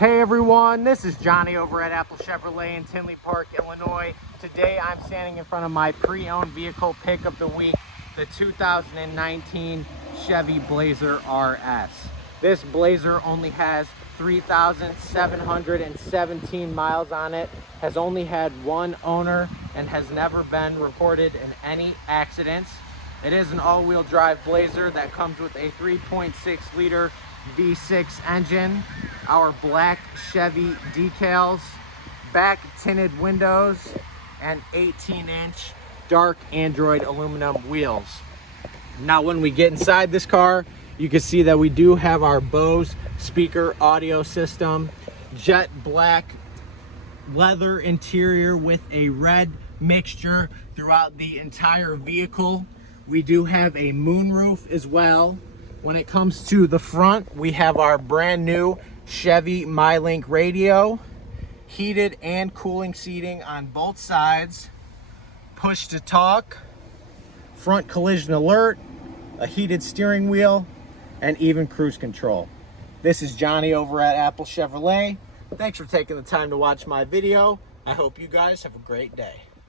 Hey everyone, this is Johnny over at Apple Chevrolet in Tinley Park, Illinois. Today I'm standing in front of my pre-owned vehicle pick of the week, the 2019 Chevy Blazer RS. This Blazer only has 3,717 miles on it, has only had one owner, and has never been reported in any accidents. It is an all-wheel drive Blazer that comes with a 3.6 liter V6 engine, our black Chevy decals, back tinted windows, and 18-inch dark Android aluminum wheels. Now when we get inside this car, you can see that we do have our Bose speaker audio system, jet black leather interior with a red mixture throughout the entire vehicle. We do have a moonroof as well. When it comes to the front, we have our brand new Chevy MyLink radio, heated and cooling seating on both sides, push to talk, front collision alert, a heated steering wheel, and even cruise control. This is Johnny over at Apple Chevrolet. Thanks for taking the time to watch my video. I hope you guys have a great day.